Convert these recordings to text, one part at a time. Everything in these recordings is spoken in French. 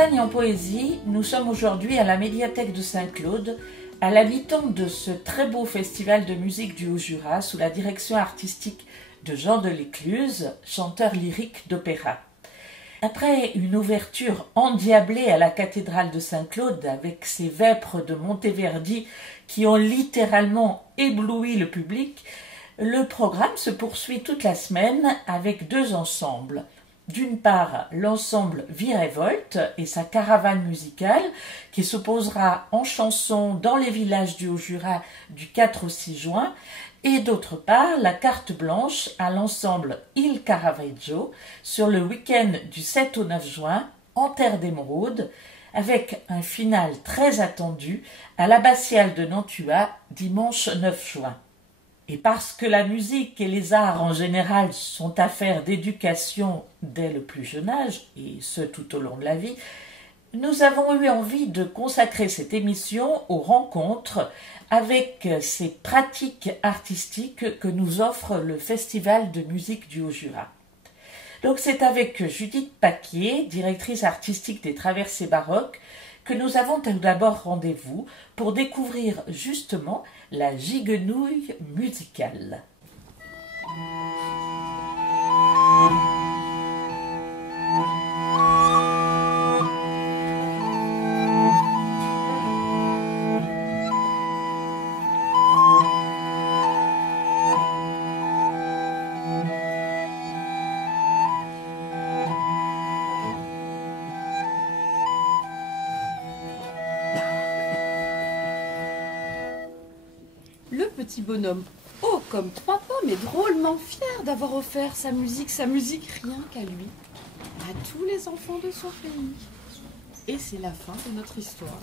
Montagne en poésie, nous sommes aujourd'hui à la médiathèque de Saint-Claude, à l'habitant de ce très beau festival de musique du Haut-Jura sous la direction artistique de Jean de l'Écluse, chanteur lyrique d'opéra. Après une ouverture endiablée à la cathédrale de Saint-Claude avec ses vêpres de Monteverdi qui ont littéralement ébloui le public, le programme se poursuit toute la semaine avec deux ensembles. D'une part, l'ensemble Virevolte et sa caravane musicale qui s'opposera en chansons dans les villages du Haut-Jura du 4 au 6 juin et d'autre part, la carte blanche à l'ensemble Il Caravaggio sur le week-end du 7 au 9 juin en terre d'émeraude avec un final très attendu à l'abbatiale de Nantua dimanche 9 juin. Et parce que la musique et les arts en général sont affaires d'éducation dès le plus jeune âge, et ce tout au long de la vie, nous avons eu envie de consacrer cette émission aux rencontres avec ces pratiques artistiques que nous offre le Festival de musique du Haut-Jura. Donc c'est avec Judith Paquier, directrice artistique des Traversées baroques, que nous avons tout d'abord rendez-vous pour découvrir justement la giguenouille musicale. Petit bonhomme, haut comme trois pommes, mais drôlement fier d'avoir offert sa musique rien qu'à lui, à tous les enfants de son pays. Et c'est la fin de notre histoire.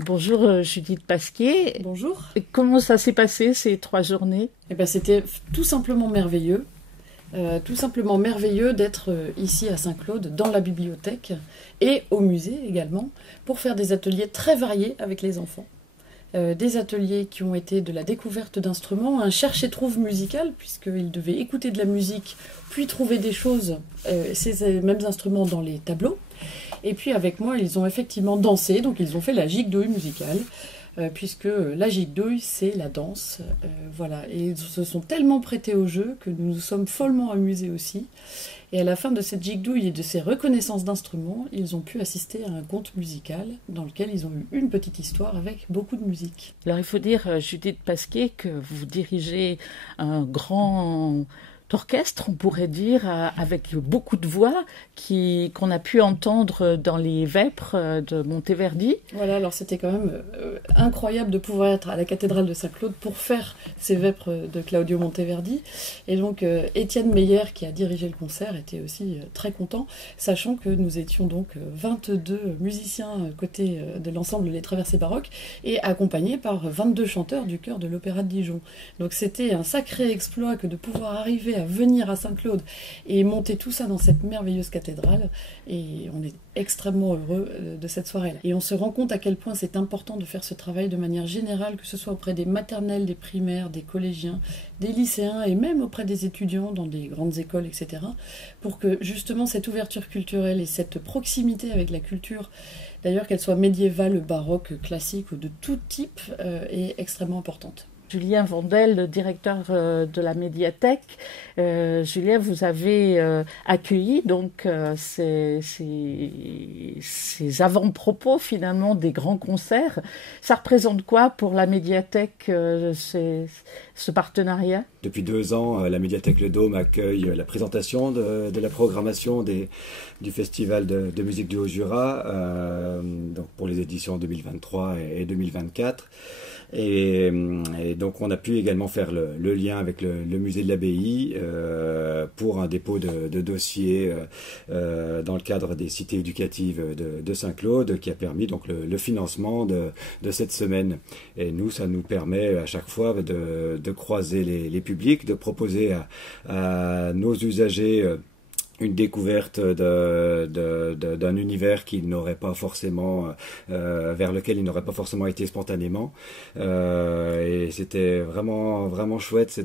Bonjour Judith Paquier. Bonjour. Comment ça s'est passé ces 3 journées ? C'était tout simplement merveilleux. Tout simplement merveilleux d'être ici à Saint-Claude, dans la bibliothèque et au musée également, pour faire des ateliers très variés avec les enfants. Des ateliers qui ont été de la découverte d'instruments, un cherche-et-trouve musical, puisqu'ils devaient écouter de la musique, puis trouver des choses, ces mêmes instruments dans les tableaux. Et puis avec moi, ils ont effectivement dansé, donc ils ont fait la gigue-douille musicale. Puisque la gigue-douille, c'est la danse. Voilà. Et ils se sont tellement prêtés au jeu que nous nous sommes follement amusés aussi. Et à la fin de cette gigue-douille et de ces reconnaissances d'instruments, ils ont pu assister à un conte musical dans lequel ils ont eu une petite histoire avec beaucoup de musique. Alors il faut dire, Judith Paquier, que vous dirigez un grand orchestre, on pourrait dire, avec beaucoup de voix qu'on a pu entendre dans les vêpres de Monteverdi. Voilà, alors c'était quand même incroyable de pouvoir être à la cathédrale de Saint-Claude pour faire ces vêpres de Claudio Monteverdi. Et donc Étienne Meyer, qui a dirigé le concert, était aussi très content, sachant que nous étions donc 22 musiciens côté de l'ensemble Les Traversées baroques et accompagnés par 22 chanteurs du chœur de l'Opéra de Dijon. Donc c'était un sacré exploit que de pouvoir arriver à venir à Saint-Claude et monter tout ça dans cette merveilleuse cathédrale, et on est extrêmement heureux de cette soirée-là. Et on se rend compte à quel point c'est important de faire ce travail de manière générale, que ce soit auprès des maternelles, des primaires, des collégiens, des lycéens et même auprès des étudiants dans des grandes écoles, etc. pour que justement cette ouverture culturelle et cette proximité avec la culture, d'ailleurs qu'elle soit médiévale, baroque, classique ou de tout type, est extrêmement importante. Julien Vandel, le directeur de la médiathèque. Julien, vous avez accueilli donc ces avant-propos finalement des grands concerts. Ça représente quoi pour la médiathèque, ce partenariat ? Depuis 2 ans, la médiathèque Le Dôme accueille la présentation de la programmation du Festival de musique du Haut-Jura, donc pour les éditions 2023 et 2024. Et donc on a pu également faire le lien avec le musée de l'Abbaye pour un dépôt de dossier dans le cadre des cités éducatives de Saint-Claude, qui a permis donc le financement de cette semaine. Et nous, ça nous permet à chaque fois de croiser les publics, de proposer à nos usagers une découverte d'un univers qui n'aurait pas forcément vers lequel il n'aurait pas forcément été spontanément, et c'était vraiment chouette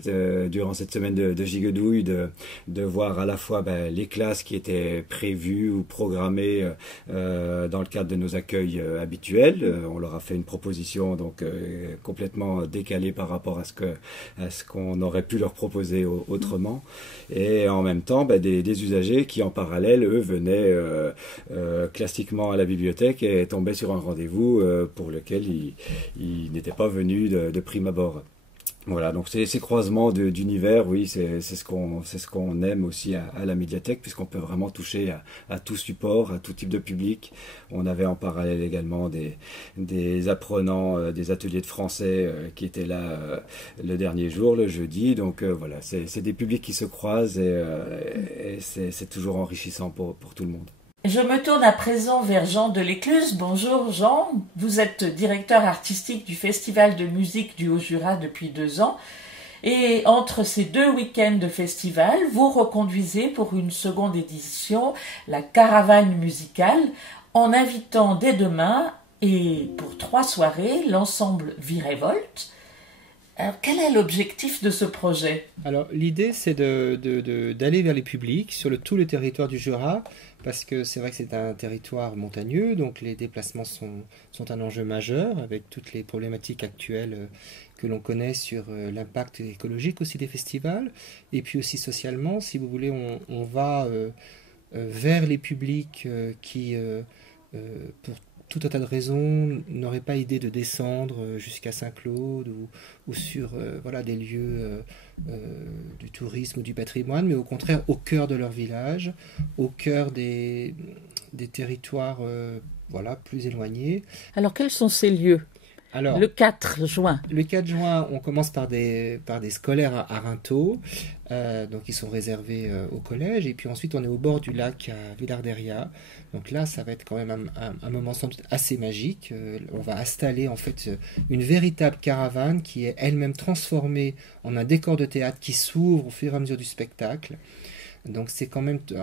durant cette semaine de Giguedouille de voir à la fois les classes qui étaient prévues ou programmées dans le cadre de nos accueils habituels. On leur a fait une proposition donc complètement décalée par rapport à ce qu'on aurait pu leur proposer autrement, et en même temps des usagers qui en parallèle, eux, venaient classiquement à la bibliothèque et tombaient sur un rendez-vous pour lequel ils n'étaient pas venus de prime abord. Voilà, donc ces croisements d'univers, oui, c'est ce qu'on aime aussi à la médiathèque, puisqu'on peut vraiment toucher à tout support, à tout type de public. On avait en parallèle également des apprenants des ateliers de français qui étaient là le dernier jour, le jeudi. Donc voilà, c'est des publics qui se croisent, et c'est toujours enrichissant pour tout le monde. Je me tourne à présent vers Jean Delécluse. Bonjour Jean, vous êtes directeur artistique du Festival de musique du Haut-Jura depuis 2 ans. Et entre ces 2 week-ends de festival, vous reconduisez pour une seconde édition la caravane musicale en invitant dès demain et pour 3 soirées l'ensemble Virévolte. Alors, quel est l'objectif de ce projet ? Alors, l'idée, c'est d'aller vers les publics sur tout le territoire du Jura, parce que c'est vrai que c'est un territoire montagneux, donc les déplacements sont un enjeu majeur, avec toutes les problématiques actuelles que l'on connaît sur l'impact écologique aussi des festivals, et puis aussi socialement, si vous voulez, on va vers les publics qui, pour tout un tas de raisons, n'auraient pas idée de descendre jusqu'à Saint-Claude ou sur des lieux du tourisme ou du patrimoine, mais au contraire au cœur de leur village, au cœur des territoires plus éloignés. Alors, quels sont ces lieux ? Alors, le 4 juin. Le 4 juin, on commence par des scolaires à Rinthaux, donc ils sont réservés au collège, et puis ensuite on est au bord du lac à Villarderia. Donc là, ça va être quand même un moment sans doute assez magique. On va installer en fait une véritable caravane qui est elle-même transformée en un décor de théâtre qui s'ouvre au fur et à mesure du spectacle. Donc c'est quand même, il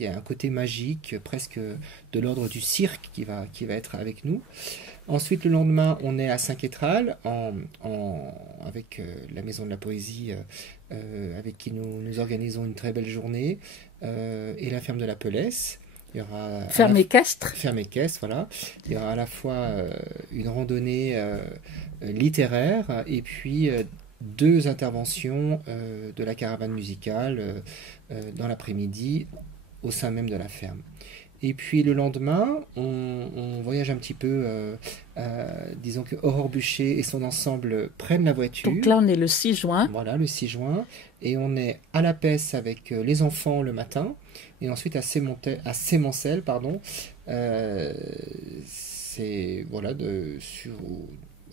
y a un côté magique, presque de l'ordre du cirque qui va être avec nous. Ensuite, le lendemain, on est à Saint-Quétral avec la Maison de la Poésie, avec qui nous organisons une très belle journée, et la ferme de la Pelesse. Il y aura ferme équestre. Ferme équestre, voilà. Il y aura à la fois une randonnée littéraire et puis 2 interventions de la caravane musicale dans l'après-midi au sein même de la ferme. Et puis le lendemain, on voyage un petit peu, disons que Aurore Bûcher et son ensemble prennent la voiture. Donc là, on est le 6 juin. Voilà, le 6 juin. Et on est à la Pesse avec les enfants le matin. Et ensuite à Sémoncel, c'est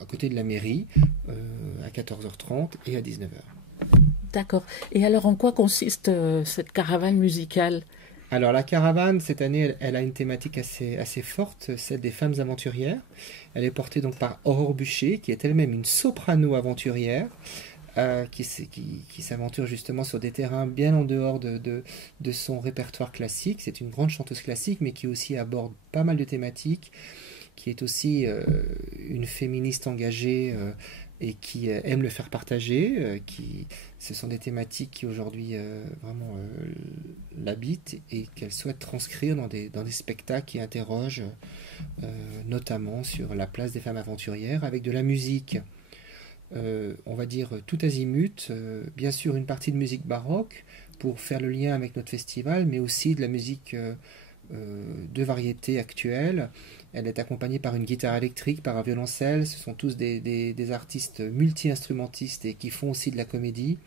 à côté de la mairie, à 14h30 et à 19h. D'accord. Et alors, en quoi consiste cette caravane musicale ? Alors la caravane, cette année, elle a une thématique assez forte, celle des femmes aventurières. Elle est portée donc par Aurore Bûcher, qui est elle-même une soprano aventurière, qui s'aventure justement sur des terrains bien en dehors de son répertoire classique. C'est une grande chanteuse classique, mais qui aussi aborde pas mal de thématiques, qui est aussi une féministe engagée et qui aime le faire partager. Ce sont des thématiques qui aujourd'hui vraiment l'habitent et qu'elle souhaite transcrire dans des spectacles qui interrogent notamment sur la place des femmes aventurières avec de la musique. On va dire tout azimut, bien sûr une partie de musique baroque pour faire le lien avec notre festival, mais aussi de la musique de variété actuelle. Elle est accompagnée par une guitare électrique, par un violoncelle. Ce sont tous des artistes multi-instrumentistes et qui font aussi de la comédie.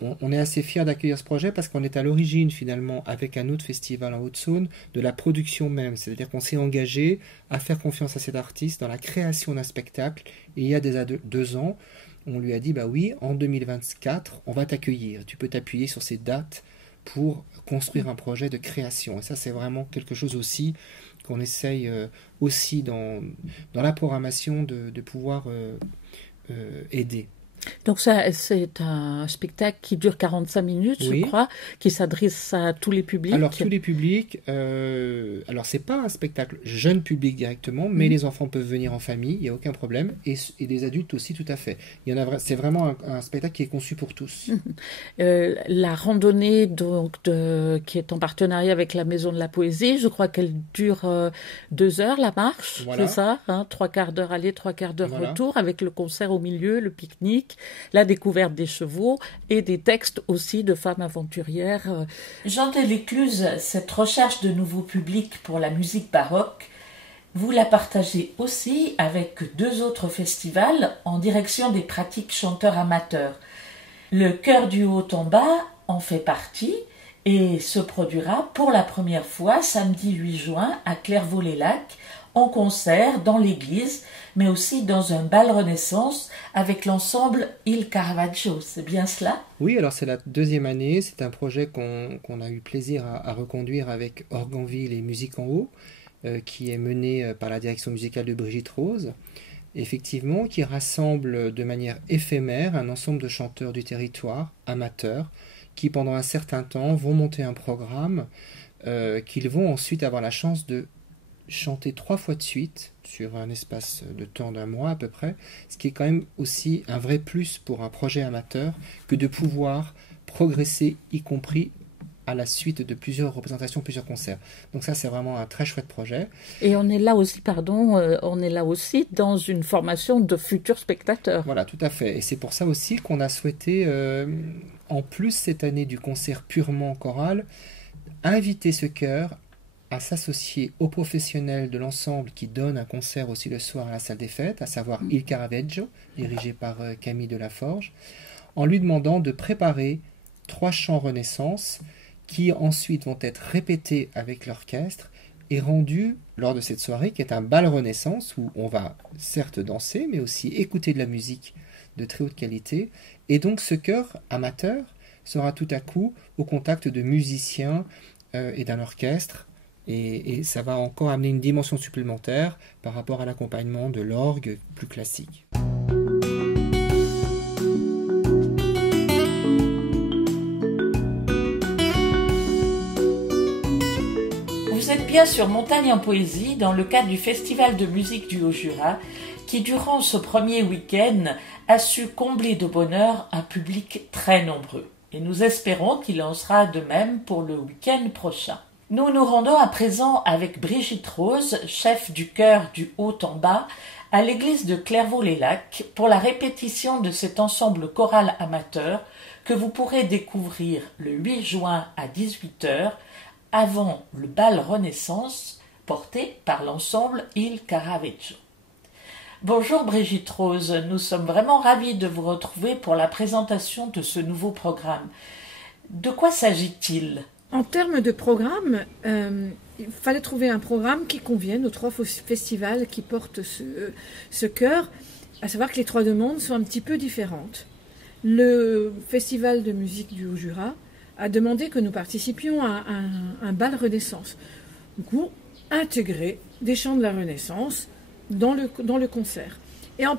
On est assez fiers d'accueillir ce projet parce qu'on est à l'origine finalement avec un autre festival en Haute-Saône de la production même. C'est-à-dire qu'on s'est engagé à faire confiance à cet artiste dans la création d'un spectacle. Et il y a déjà 2 ans, on lui a dit oui, en 2024, on va t'accueillir. Tu peux t'appuyer sur ces dates pour construire un projet de création. Et ça, c'est vraiment quelque chose aussi qu'on essaye aussi dans la programmation de pouvoir aider. Donc ça, c'est un spectacle qui dure 45 minutes, Oui. je crois, qui s'adresse à tous les publics. Alors, tous les publics, alors c'est pas un spectacle jeune public directement, mais les enfants peuvent venir en famille, il n'y a aucun problème, et les adultes aussi, tout à fait. C'est vraiment un spectacle qui est conçu pour tous. La randonnée donc qui est en partenariat avec la Maison de la Poésie, je crois qu'elle dure 2 heures, la marche, Voilà. c'est ça, hein, 3/4 d'heure aller, 3/4 d'heure Voilà. retour, avec le concert au milieu, le pique-nique, la découverte des chevaux et des textes aussi de femmes aventurières. Jean Delécluse, cette recherche de nouveaux publics pour la musique baroque, vous la partagez aussi avec 2 autres festivals en direction des pratiques chanteurs amateurs. Le Chœur du Haut en Bas en fait partie et se produira pour la première fois samedi 8 juin à Clairvaux-les-Lacs en concert dans l'église, mais aussi dans un bal Renaissance avec l'ensemble Il Caravaggio. C'est bien cela ? Oui, alors c'est la 2e année, c'est un projet qu'on a eu plaisir à reconduire avec Organville et Musique en Haut, qui est mené par la direction musicale de Brigitte Rose, effectivement, qui rassemble de manière éphémère un ensemble de chanteurs du territoire, amateurs, qui pendant un certain temps vont monter un programme qu'ils vont ensuite avoir la chance de chanter 3 fois de suite sur un espace de temps d'1 mois à peu près, ce qui est quand même aussi un vrai plus pour un projet amateur que de pouvoir progresser, y compris à la suite de plusieurs représentations, plusieurs concerts. Donc ça, c'est vraiment un très chouette projet. Et on est là aussi, on est là aussi dans une formation de futurs spectateurs. Voilà, tout à fait. Et c'est pour ça aussi qu'on a souhaité, en plus cette année du concert purement choral, inviter ce chœur à s'associer aux professionnels de l'ensemble qui donne un concert aussi le soir à la salle des fêtes, à savoir Il Caravaggio, dirigé par Camille Delaforge, en lui demandant de préparer 3 chants Renaissance qui ensuite vont être répétés avec l'orchestre et rendus lors de cette soirée qui est un bal Renaissance où on va certes danser mais aussi écouter de la musique de très haute qualité. Et donc ce chœur amateur sera tout à coup au contact de musiciens et d'un orchestre. Et ça va encore amener une dimension supplémentaire par rapport à l'accompagnement de l'orgue plus classique. Vous êtes bien sur Montagne en Poésie dans le cadre du Festival de musique du Haut-Jura qui, durant ce premier week-end, a su combler de bonheur un public très nombreux. Et nous espérons qu'il en sera de même pour le week-end prochain. Nous nous rendons à présent avec Brigitte Rose, chef du chœur du Haut en Bas, à l'église de Clairvaux-les-Lacs pour la répétition de cet ensemble choral amateur que vous pourrez découvrir le 8 juin à 18h avant le bal Renaissance porté par l'ensemble Il Caravaggio. Bonjour Brigitte Rose, nous sommes vraiment ravis de vous retrouver pour la présentation de ce nouveau programme. De quoi s'agit-il ? En termes de programme, il fallait trouver un programme qui convienne aux 3 festivals qui portent ce chœur, à savoir que les 3 demandes sont un petit peu différentes. Le Festival de musique du Haut-Jura a demandé que nous participions à un bal Renaissance. Du coup, intégrer des chants de la Renaissance dans le concert. Et à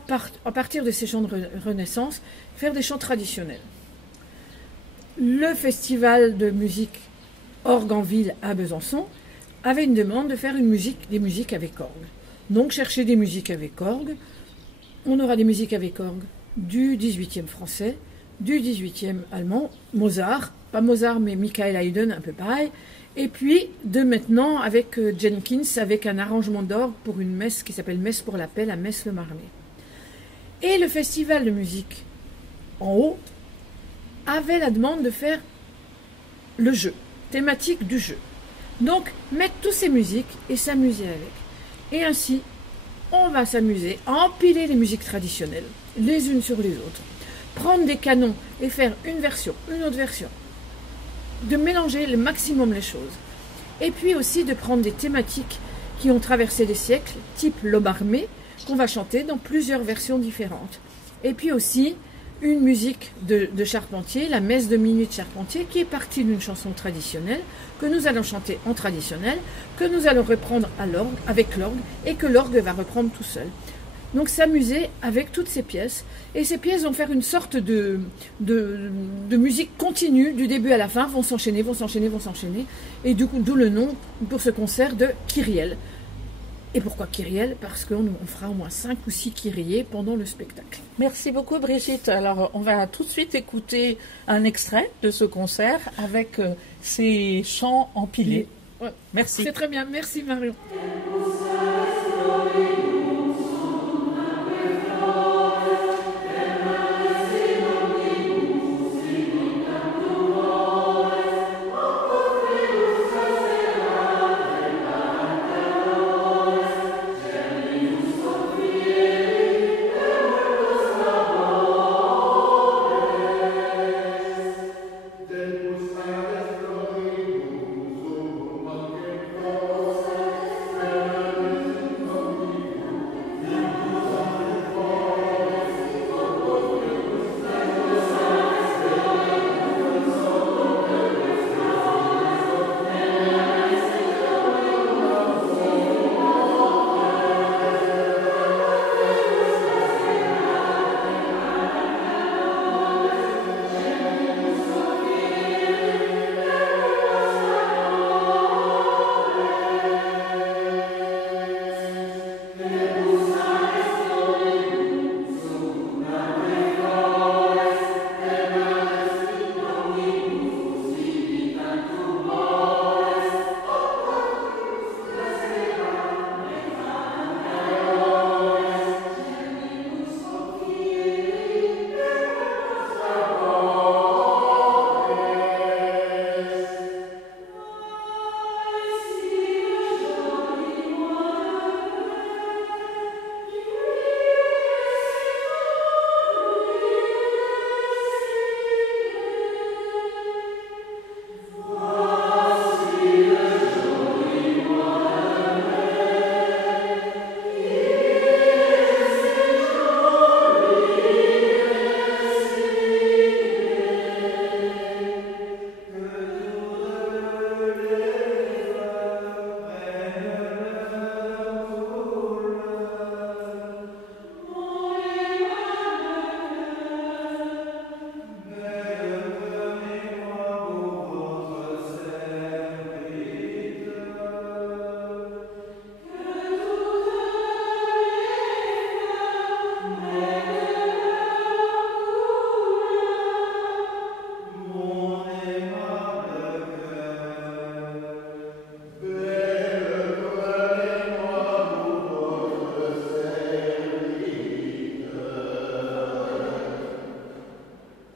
partir de ces chants de Renaissance, faire des chants traditionnels. Le Festival de musique Organville à Besançon avait une demande de faire des musiques avec orgue. Donc chercher des musiques avec orgue. On aura des musiques avec orgue du 18e français, du 18e allemand, Mozart, pas Mozart mais Michael Haydn, un peu pareil, et puis de maintenant avec Jenkins, avec un arrangement d'orgue pour une messe qui s'appelle Messe pour l'appel à Metz-le-Marnay. Et le festival de musique en haut avait la demande de faire le jeu, thématique du jeu. Donc, mettre toutes ces musiques et s'amuser avec. Et ainsi, on va s'amuser à empiler les musiques traditionnelles, les unes sur les autres. Prendre des canons et faire une version, une autre version. De mélanger le maximum les choses. Et puis aussi de prendre des thématiques qui ont traversé les siècles, type l'aube armée, qu'on va chanter dans plusieurs versions différentes. Et puis aussi une musique de Charpentier, la messe de minuit de Charpentier, qui est partie d'une chanson traditionnelle, que nous allons chanter en traditionnel, que nous allons reprendre à l'orgue, avec l'orgue, et que l'orgue va reprendre tout seul. Donc s'amuser avec toutes ces pièces. Et ces pièces vont faire une sorte de musique continue, du début à la fin, vont s'enchaîner. Et d'où le nom pour ce concert de Kyrielle. Et pourquoi Kyrielle? Parce qu'on fera au moins 5 ou 6 Kyriés pendant le spectacle. Merci beaucoup Brigitte. Alors on va tout de suite écouter un extrait de ce concert avec ces chants empilés. Ouais. Merci. C'est très bien, merci Marion.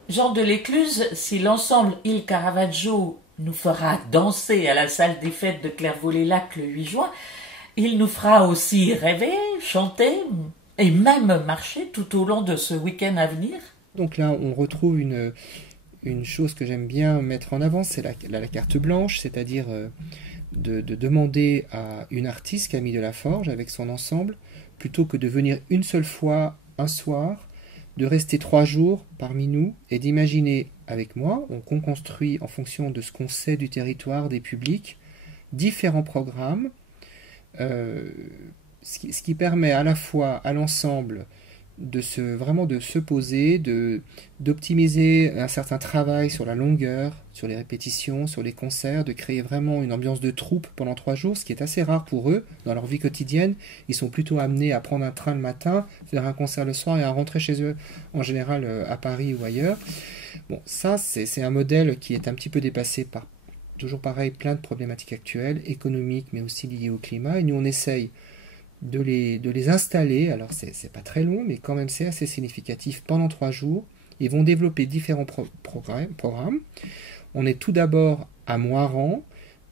Jean de l'Écluse, si l'ensemble Il Caravaggio nous fera danser à la salle des fêtes de Clairvaux-les-Lacs le 8 juin, il nous fera aussi rêver, chanter et même marcher tout au long de ce week-end à venir. Donc là, on retrouve une chose que j'aime bien mettre en avant, c'est la carte blanche, c'est-à-dire de demander à une artiste, Camille Delaforge, avec son ensemble, plutôt que de venir une seule fois, un soir, de rester 3 jours parmi nous et d'imaginer avec moi, qu'on construit en fonction de ce qu'on sait du territoire, des publics, différents programmes, ce qui permet à la fois à l'ensemble vraiment de se poser, d'optimiser un certain travail sur la longueur, sur les répétitions, sur les concerts, de créer vraiment une ambiance de troupe pendant 3 jours, ce qui est assez rare pour eux dans leur vie quotidienne. Ils sont plutôt amenés à prendre un train le matin, faire un concert le soir et à rentrer chez eux, en général à Paris ou ailleurs. Bon, ça c'est un modèle qui est un petit peu dépassé par, toujours pareil, plein de problématiques actuelles, économiques mais aussi liées au climat, et nous on essaye de les installer. Alors c'est pas très long, mais quand même c'est assez significatif pendant 3 jours. Ils vont développer différents programmes. On est tout d'abord à Moirans,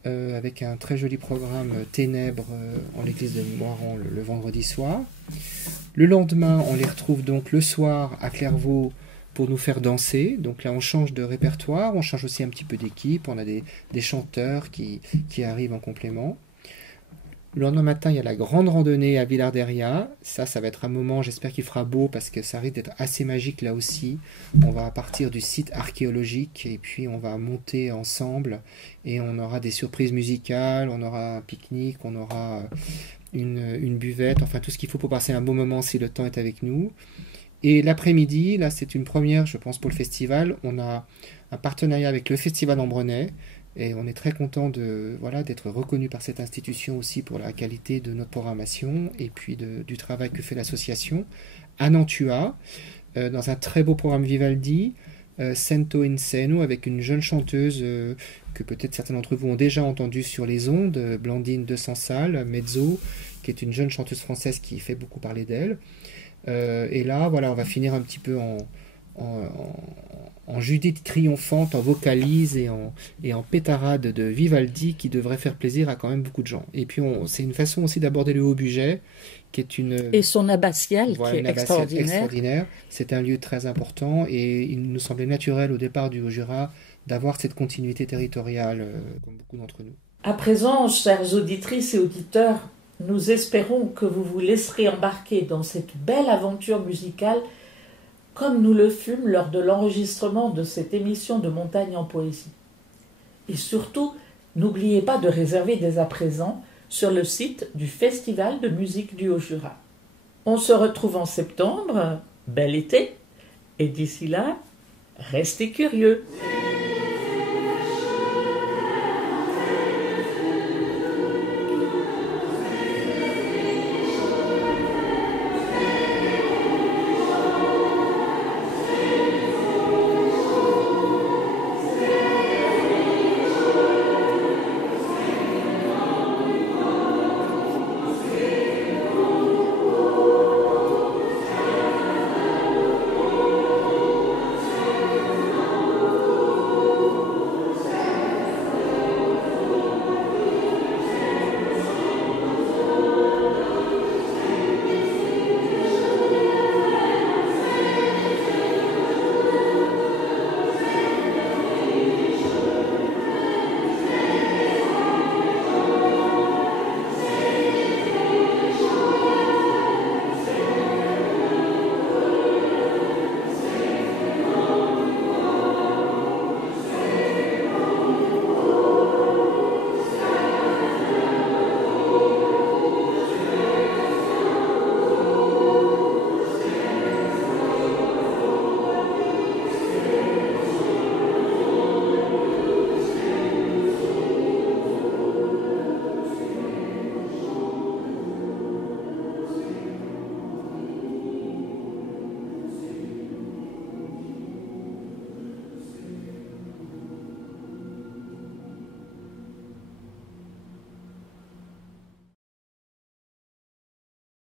avec un très joli programme Ténèbres en l'église de Moirans le vendredi soir. Le lendemain, on les retrouve donc le soir à Clairvaux pour nous faire danser. Donc là, on change de répertoire, on change aussi un petit peu d'équipe. On a des chanteurs qui arrivent en complément. Le lendemain matin, il y a la grande randonnée à Villarderia. Ça va être un moment, j'espère qu'il fera beau, parce que ça risque d'être assez magique là aussi. On va partir du site archéologique et puis on va monter ensemble et on aura des surprises musicales, on aura un pique-nique, on aura une buvette, enfin tout ce qu'il faut pour passer un bon moment si le temps est avec nous. Et l'après-midi, là c'est une première je pense pour le festival, on a un partenariat avec le Festival Ambronay et on est très content d'être reconnu par cette institution aussi pour la qualité de notre programmation et puis du travail que fait l'association à Nantua, dans un très beau programme Vivaldi, Sento in Seno, avec une jeune chanteuse que peut-être certains d'entre vous ont déjà entendue sur les ondes, Blandine de Sansal, mezzo, qui est une jeune chanteuse française qui fait beaucoup parler d'elle. Et là, voilà, on va finir un petit peu en Judith triomphante, en vocalise et en pétarade de Vivaldi qui devrait faire plaisir à quand même beaucoup de gens. Et puis c'est une façon aussi d'aborder le haut budget, qui est et son abbatiale, voilà, qui est extraordinaire. C'est un lieu très important et il nous semblait naturel au départ du Haut-Jura d'avoir cette continuité territoriale, comme beaucoup d'entre nous. À présent, chères auditrices et auditeurs, nous espérons que vous vous laisserez embarquer dans cette belle aventure musicale comme nous le fûmes lors de l'enregistrement de cette émission de Montagne en Poésie. Et surtout, n'oubliez pas de réserver dès à présent sur le site du Festival de musique du Haut-Jura. On se retrouve en septembre, bel été, et d'ici là, restez curieux.